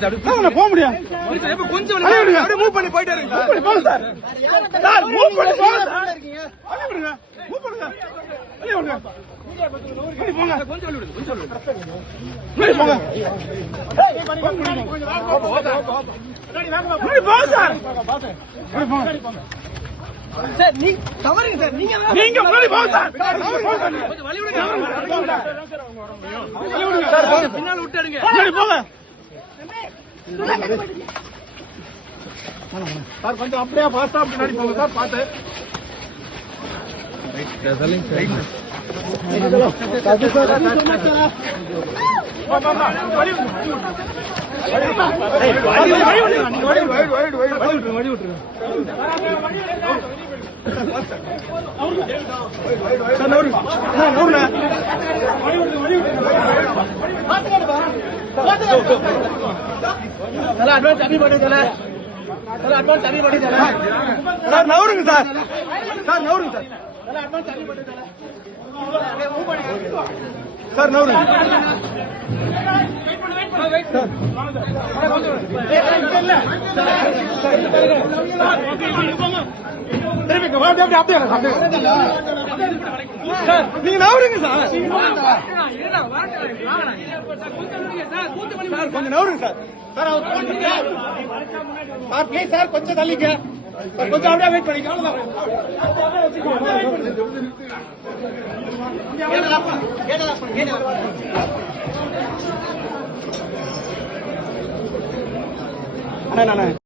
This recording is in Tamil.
போக முடியும். கொஞ்சம் மூவ் பண்ணி போயிட்டே இருக்கு சார். சார் மூவ் பண்ணி போங்க சார். அள்ளி விடுங்க. மூவ் பண்ணுங்க. அள்ளி விடுங்க. போங்க. கொஞ்சம் அள்ளி விடுங்க. கொஞ்சம் அள்ளி விடுங்க. போங்க. போங்க சார். போங்க. சார் நீங்க தவறுங்க சார். நீங்க முன்னாடி போங்க சார். கொஞ்சம் வழி விடுங்க. சார் போங்க. பின்னால விட்டு எடுங்க. முன்னாடி போங்க. சார் கொஞ்சம் அப்படியே ஃபாஸ்டா பின்னாடி போங்க சார். பாத்து அட்வான்ஸ் அபி பண்ணி தல அட்வான்ஸ் அபி பண்ணி தல சார் நவருங்க சார். சார் நவருங்க சார். அட்வான்ஸ் அபி பண்ணி தல சார் நவருங்க. நீங்க நவருங்க சார். கொஞ்சம் நவருங்க சார். சார் ப்ளீஸ் சார் கொஞ்சம் தள்ளிக்க. கொஞ்சம் அப்படியே வெயிட் பண்ணிக்கலாம். அண்ணா